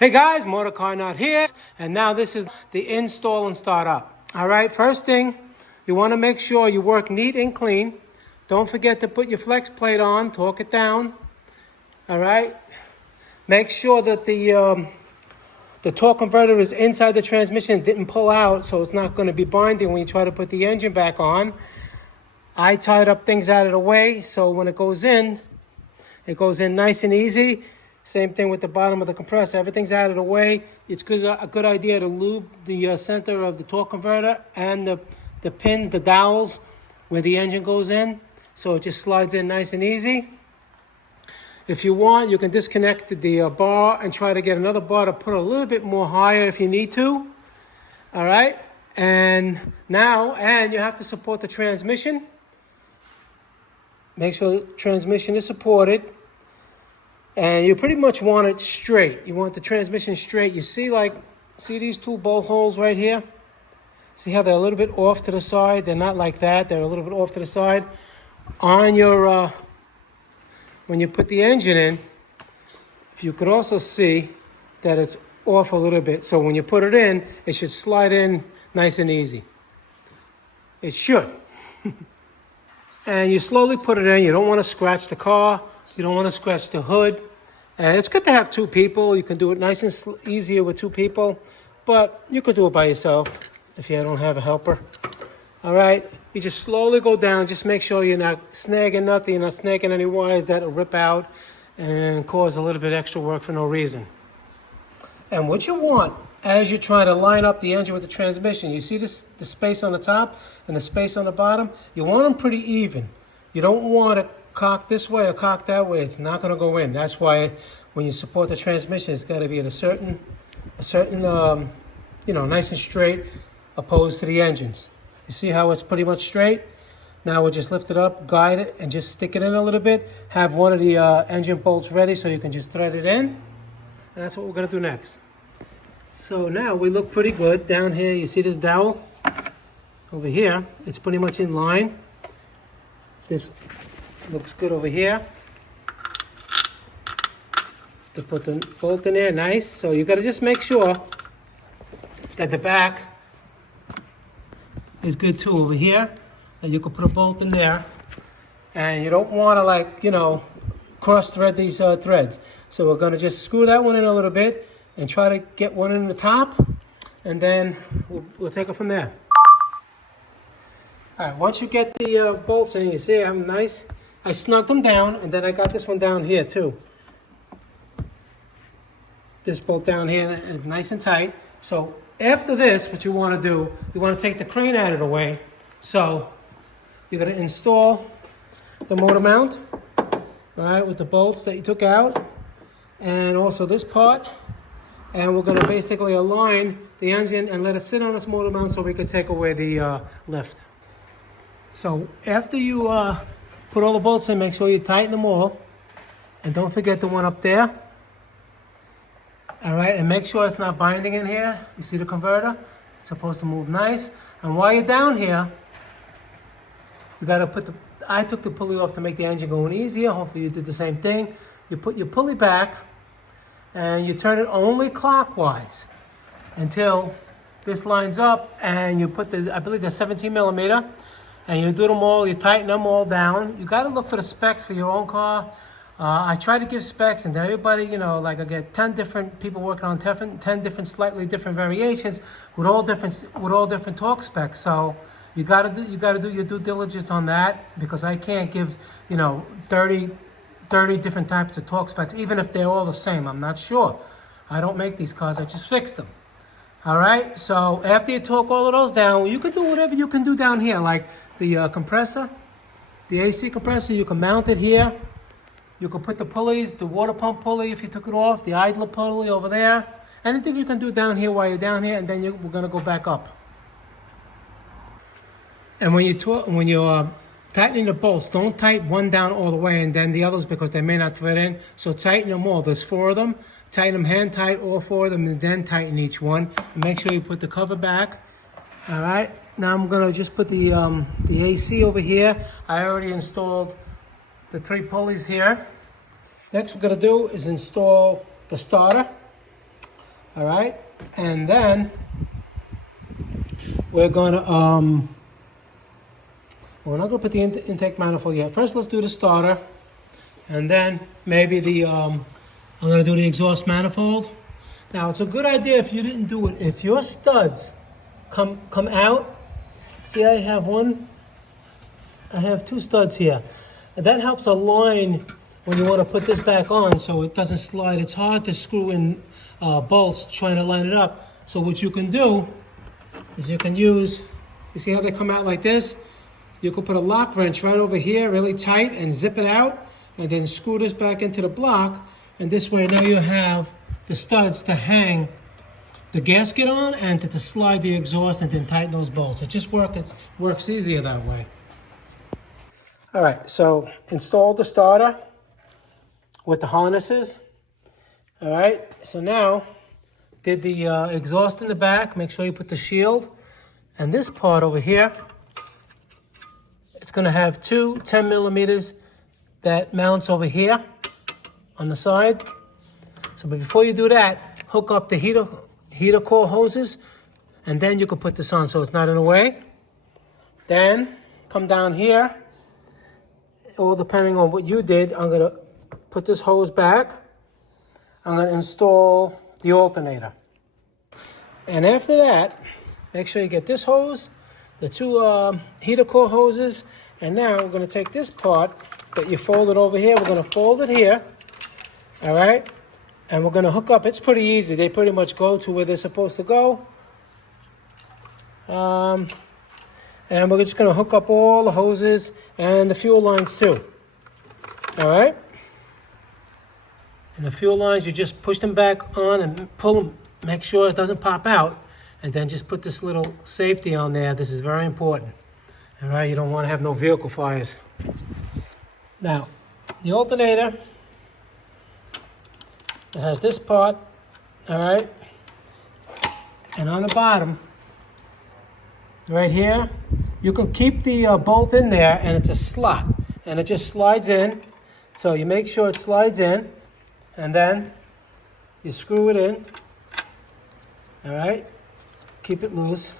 Hey guys, Motor Car Nut here, and now this is the install and start up. All right, first thing, you want to make sure you work neat and clean. Don't forget to put your flex plate on, torque it down. All right, make sure that the torque converter is inside the transmission, didn't pull out, so it's not going to be binding when you try to put the engine back on. I tied up things out of the way, so when it goes in nice and easy. Same thing with the bottom of the compressor. Everything's out of the way. It's a good idea to lube the center of the torque converter and the pins, the dowels, where the engine goes in. So it just slides in nice and easy. If you want, you can disconnect the bar and try to get another bar to put a little bit more higher if you need to. All right. And you have to support the transmission. Make sure the transmission is supported. And you pretty much want it straight. You want the transmission straight. You see these two bolt holes right here? See how they're a little bit off to the side? They're not like that. They're a little bit off to the side. On your, when you put the engine in, if you could also see that it's off a little bit. So when you put it in, it should slide in nice and easy. It should. And you slowly put it in. You don't want to scratch the car. You don't want to scratch the hood. And it's good to have two people. You can do it nice and easier with two people. But you could do it by yourself if you don't have a helper. All right? You just slowly go down. Just make sure you're not snagging nothing. You're not snagging any wires that will rip out and cause a little bit extra work for no reason. And what you want as you're trying to line up the engine with the transmission, you see the space on the top and the space on the bottom? You want them pretty even. You don't want it cocked this way or cocked that way. It's not going to go in. That's why when you support the transmission, it's got to be at a certain nice and straight, opposed to the engines. You see how it's pretty much straight? Now we'll just lift it up, guide it, and just stick it in a little bit. Have one of the engine bolts ready so you can just thread it in. And that's what we're going to do next. So now we look pretty good down here. You see this dowel over here? It's pretty much in line. This looks good over here. To put the bolt in there, nice. So you got to just make sure that the back is good too over here. And you can put a bolt in there. And you don't want to cross thread these threads. So we're going to just screw that one in a little bit and try to get one in the top. And then we'll take it from there. All right, once you get the bolts in, you see I'm nice. I snugged them down, and then I got this one down here too. This bolt down here, and nice and tight. So after this, what you want to do, you want to take the crane out of the way. So you're going to install the motor mount, all right, with the bolts that you took out, and also this part. And we're going to basically align the engine and let it sit on this motor mount so we can take away the lift. So after you put all the bolts in, make sure you tighten them all. And don't forget the one up there. All right, and make sure it's not binding in here. You see the converter? It's supposed to move nice. And while you're down here, you got to I took the pulley off to make the engine going easier. Hopefully you did the same thing. You put your pulley back and you turn it only clockwise until this lines up, and you put I believe the 17 millimeter. And you do them all, you tighten them all down. You got to look for the specs for your own car. I try to give specs, and then everybody, I get 10 different people working on 10 different, slightly different variations with all different torque specs. So you got to do your due diligence on that, because I can't give 30 different types of torque specs, even if they're all the same. I'm not sure. I don't make these cars. I just fix them. All right. So after you torque all of those down, you can do whatever you can do down here, like the compressor, the AC compressor. You can mount it here. You can put the pulleys, the water pump pulley if you took it off, the idler pulley over there. Anything you can do down here while you're down here, and then we're going to go back up. And when you're tightening the bolts, don't tighten one down all the way and then the others, because they may not fit in. So tighten them all. There's 4 of them. Tighten them hand tight, all 4 of them, and then tighten each one. And make sure you put the cover back. All right. Now I'm going to just put the AC over here. I already installed the 3 pulleys here. Next we're going to do is install the starter. All right, and then we're gonna we're not gonna put the intake manifold yet. First, let's do the starter, and then maybe I'm gonna do the exhaust manifold. Now, it's a good idea if you didn't do it. If your studs come out, see, I have two studs here, and that helps align when you want to put this back on, so it doesn't slide. It's hard to screw in bolts trying to line it up. So what you can do is you can use, you see how they come out like this? You can put a lock wrench right over here, really tight, and zip it out, and then screw this back into the block, and this way now you have the studs to hang the gasket on and to slide the exhaust and then tighten those bolts. It just works easier that way. All right, so install the starter with the harnesses. All right, so now did the exhaust in the back. Make sure you put the shield. And this part over here, it's gonna have two 10 millimeters that mounts over here on the side. So but before you do that, hook up the heater core hoses, and then you can put this on so it's not in the way. Then come down here, all depending on what you did. I'm gonna put this hose back. I'm gonna install the alternator. And after that, make sure you get this hose, the two heater core hoses, and now we're gonna take this part that you folded over here, we're gonna fold it here, all right? And we're gonna hook up, it's pretty easy. They pretty much go to where they're supposed to go. And we're just gonna hook up all the hoses and the fuel lines too, all right? And the fuel lines, you just push them back on and pull them, make sure it doesn't pop out, and then just put this little safety on there. This is very important, all right? You don't wanna have no vehicle fires. Now, the alternator, it has this part, all right? And on the bottom, right here, you can keep the bolt in there, and it's a slot, and it just slides in. So you make sure it slides in, and then you screw it in, all right? Keep it loose.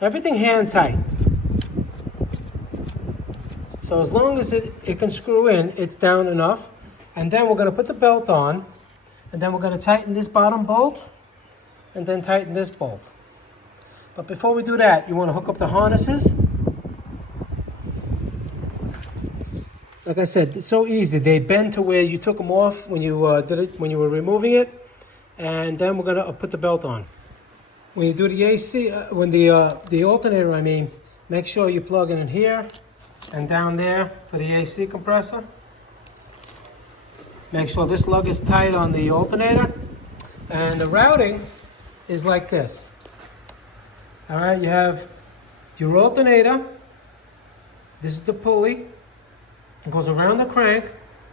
Everything hand tight. So as long as it can screw in, it's down enough. And then we're gonna put the belt on, and then we're gonna tighten this bottom bolt, and then tighten this bolt. But before we do that, you wanna hook up the harnesses. Like I said, it's so easy. They bend to where you took them off when you did it, when you were removing it. And then we're gonna put the belt on. When you do the AC, when the alternator, I mean, make sure you plug it in here and down there for the AC compressor. Make sure this lug is tight on the alternator. And the routing is like this. All right, you have your alternator. This is the pulley. It goes around the crank,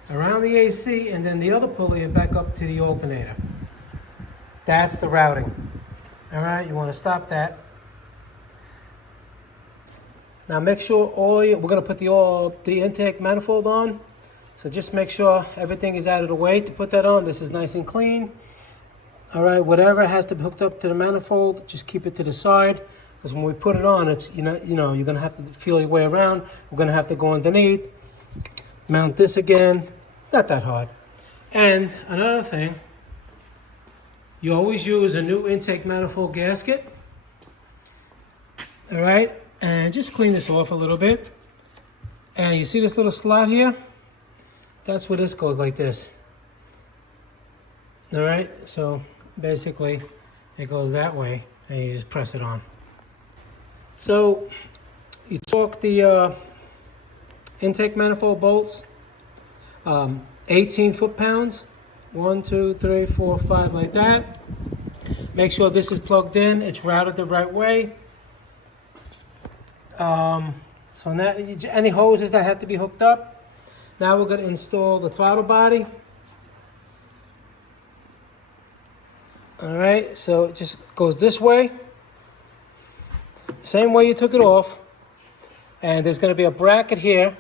around the AC, and then the other pulley and back up to the alternator. That's the routing. All right, you want to stop that. Now make sure we're going to put the intake manifold on. So just make sure everything is out of the way to put that on. This is nice and clean. All right, whatever has to be hooked up to the manifold, just keep it to the side. Because when we put it on, it's you're going to have to feel your way around. We're going to have to go underneath, mount this again. Not that hard. And another thing, you always use a new intake manifold gasket. All right, and just clean this off a little bit. And you see this little slot here? That's where this goes, like this. All right, so basically it goes that way, and you just press it on. So you torque the intake manifold bolts, 18 foot-pounds, 1, 2, 3, 4, 5, like that. Make sure this is plugged in, it's routed the right way. So now, any hoses that have to be hooked up. Now we're going to install the throttle body. All right, so it just goes this way. Same way you took it off. And there's going to be a bracket here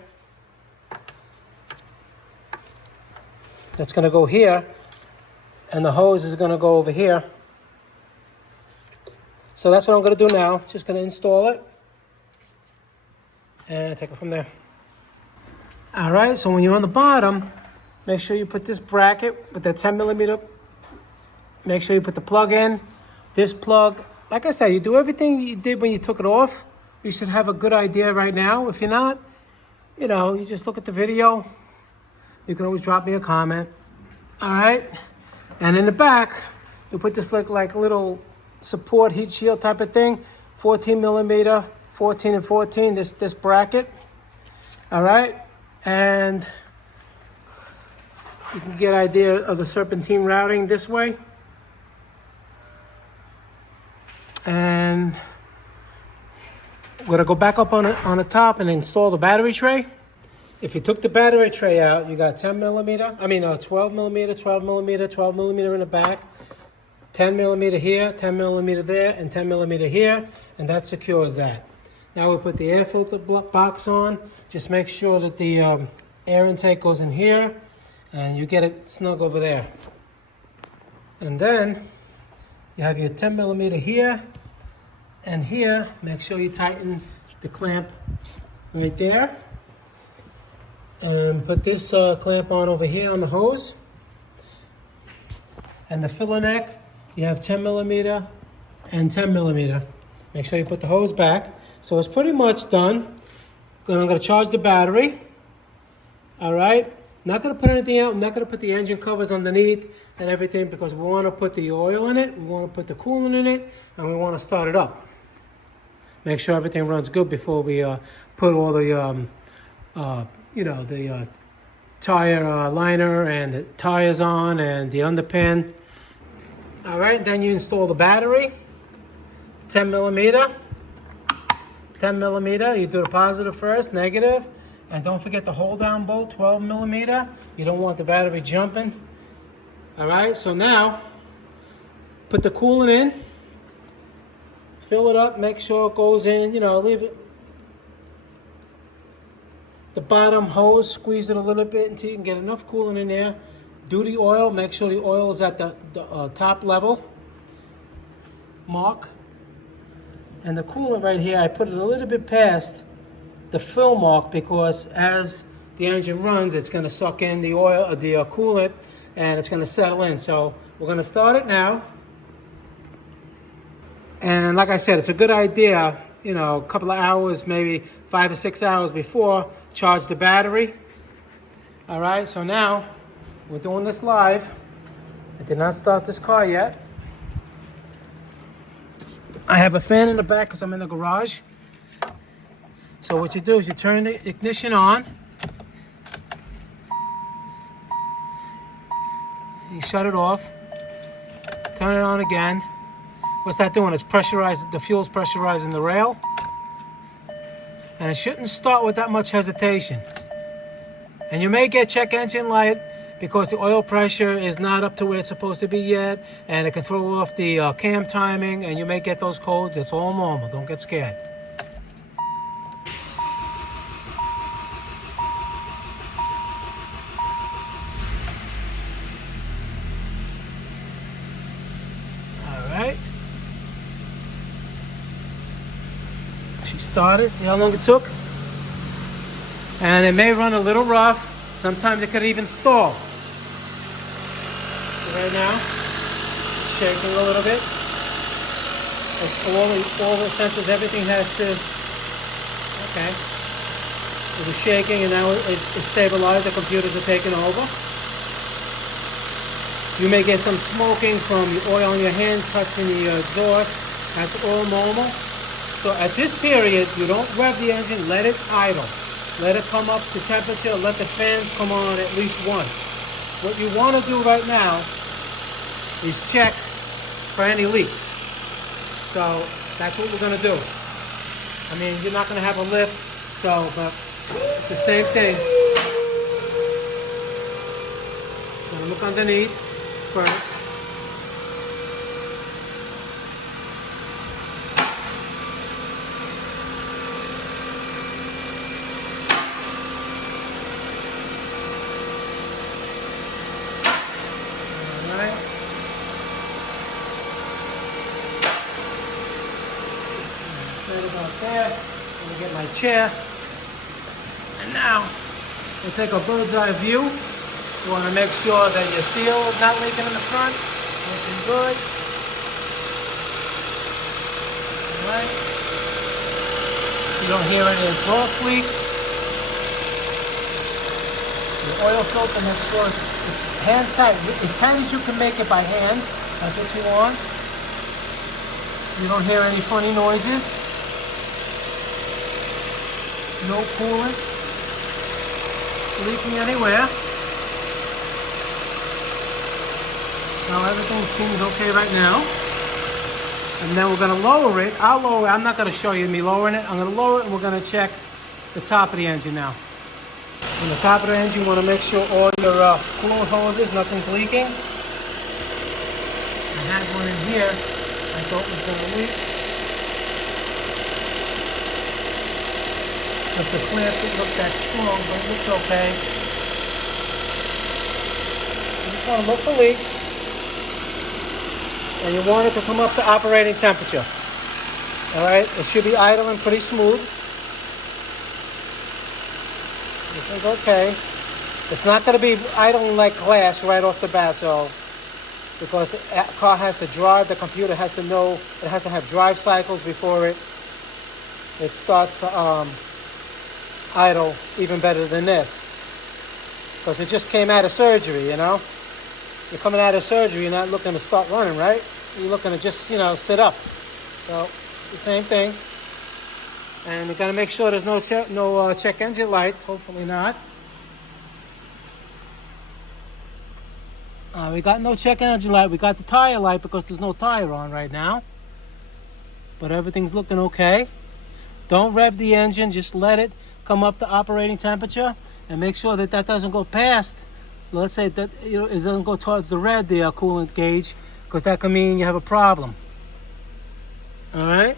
that's going to go here. And the hose is going to go over here. So that's what I'm going to do now. Just going to install it and take it from there. All right, so when you're on the bottom, make sure you put this bracket with that 10 millimeter. Make sure you put the plug in. This plug, like I said, you do everything you did when you took it off. You should have a good idea right now. If you're not, you just look at the video. You can always drop me a comment. All right, and in the back, you put this like little support heat shield type of thing, 14 millimeter, 14 and 14, this bracket. All right, and you can get an idea of the serpentine routing this way. And we're gonna go back up on the top and install the battery tray. If you took the battery tray out, you got 12 millimeter, 12 millimeter, 12 millimeter in the back, 10 millimeter here, 10 millimeter there, and 10 millimeter here, and that secures that. Now we'll put the air filter box on. Just make sure that the air intake goes in here, and you get it snug over there. And then you have your 10 millimeter here and here. Make sure you tighten the clamp right there. And put this clamp on over here on the hose. And the filler neck, you have 10 millimeter and 10 millimeter. Make sure you put the hose back. So it's pretty much done. I'm going to charge the battery. All right. Not going to put anything out. I'm not going to put the engine covers underneath and everything because we want to put the oil in it. We want to put the coolant in it. And we want to start it up. Make sure everything runs good before we put all the the tire liner and the tires on and the underpin. All right, then you install the battery, 10 millimeter. 10 millimeter, you do the positive first, negative, and don't forget the hold down bolt, 12 millimeter. You don't want the battery jumping. All right, so now put the coolant in, fill it up, make sure it goes in, leave it. The bottom hose, squeeze it a little bit until you can get enough coolant in there. Do the oil, make sure the oil is at the top level mark. And the coolant right here, I put it a little bit past the fill mark because as the engine runs, it's going to suck in the oil, the coolant, and it's going to settle in. So we're going to start it now. And like I said, it's a good idea, a couple of hours, maybe 5 or 6 hours before, charge the battery. All right, so now we're doing this live. I did not start this car yet. I have a fan in the back because I'm in the garage. So what you do is you turn the ignition on. You shut it off. Turn it on again. What's that doing? It's pressurized, the fuel's pressurizing the rail. And it shouldn't start with that much hesitation. And you may get check engine light because the oil pressure is not up to where it's supposed to be yet, and it can throw off the cam timing, and you may get those codes. It's all normal. Don't get scared. All right. She started. See how long it took? And it may run a little rough. Sometimes it could even stall. So right now, it's shaking a little bit. All the sensors, everything has to, okay. It was shaking and now it's stabilized. The computers are taking over. You may get some smoking from the oil on your hands touching the exhaust. That's all normal. So at this period, you don't rev the engine, let it idle. Let it come up to temperature, let the fans come on at least once. What you want to do right now is check for any leaks. So that's what we're going to do. I mean, you're not going to have a lift, but it's the same thing. Going to look underneath first. Right about there. Let me get my chair. And now, we'll take a bird's eye view. You want to make sure that your seal is not leaking in the front. Looking good. All right. You don't hear any exhaust leaks. The oil filter, make sure it's hand tight. As tight as you can make it by hand. That's what you want. You don't hear any funny noises. No coolant leaking anywhere. So everything seems okay right now. And then we're going to lower it. I'll lower it. I'm not going to show you me lowering it. I'm going to lower it and we're going to check the top of the engine now. On the top of the engine, you want to make sure all your coolant hoses, nothing's leaking. I had one in here. I thought it was going to leak. But the clamp didn't look that strong, but it looks okay. You just want to look for leaks. And you want it to come up to operating temperature. Alright, it should be idling pretty smooth. This one's okay. It's not going to be idling like glass right off the bat, so because the car has to drive, the computer has to know, it has to have drive cycles before it starts idle even better than this. Because it just came out of surgery, you know. You're coming out of surgery, you're not looking to start running, right? You're looking to just, you know, sit up. So it's the same thing. And you got to make sure there's no check engine lights. Hopefully not. We got no check engine light. We got the tire light because there's no tire on right now. But everything's looking okay. Don't rev the engine. Just let it come up to operating temperature. And make sure that that doesn't go past. Let's say that it doesn't go towards the red, the coolant gauge. Because that can mean you have a problem. Alright?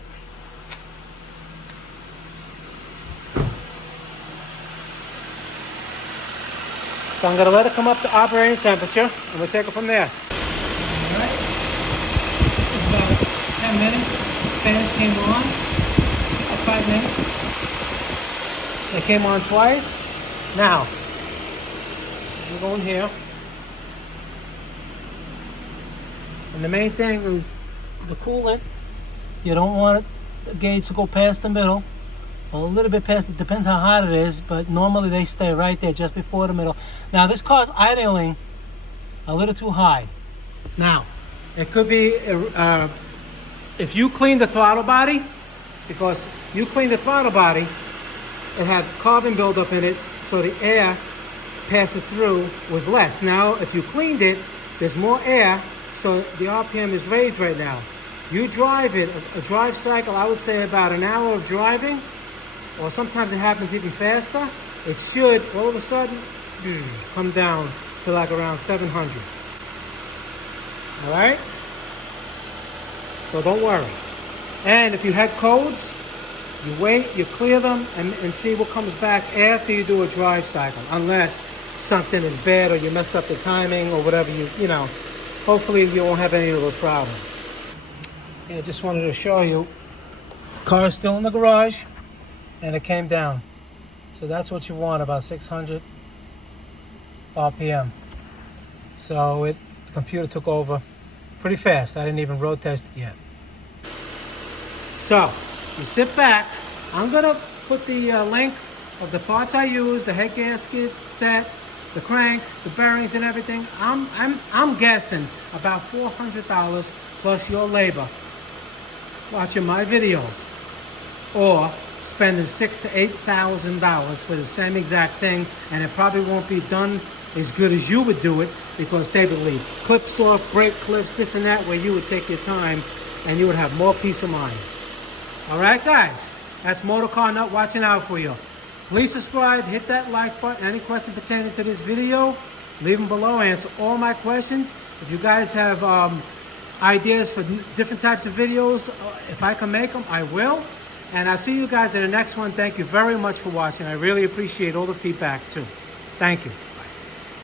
So I'm going to let it come up to operating temperature, and we'll take it from there. All right. It's about 10 minutes. Fans came on. 5 minutes. They came on twice. Now, we're going here. And the main thing is the coolant. You don't want the gauge to go past the middle. Well, a little bit past, it depends how hot it is, but normally they stay right there just before the middle. Now, this car's idling a little too high. Now, it could be if you clean the throttle body, because you clean the throttle body, it had carbon buildup in it, so the air passes through was less. Now, if you cleaned it, there's more air, so the RPM is raised right now. You drive it, a drive cycle, I would say about an hour of driving, or sometimes it happens even faster, it should all of a sudden come down to like around 700. All right? So don't worry. And if you had codes, you wait, you clear them, and see what comes back after you do a drive cycle, unless something is bad or you messed up the timing or whatever, you know. Hopefully you won't have any of those problems. Yeah, I just wanted to show you, car is still in the garage, and it came down. So that's what you want, about 600 RPM. So the computer took over pretty fast. I didn't even road test it yet. So you sit back. I'm gonna put the link of the parts I use, the head gasket set, the crank, the bearings and everything. I'm guessing about $400 plus your labor watching my videos, or spending $6,000 to $8,000 for the same exact thing, and it probably won't be done as good as you would do it, because they would leave clips off, brake clips, this and that, where you would take your time and you would have more peace of mind. All right, guys, that's Motor Car Nut watching out for you. Please subscribe, hit that like button. Any question pertaining to this video, leave them below. I answer all my questions. If you guys have ideas for different types of videos, if I can make them, I will. And I'll see you guys in the next one. Thank you very much for watching. I really appreciate all the feedback too. Thank you.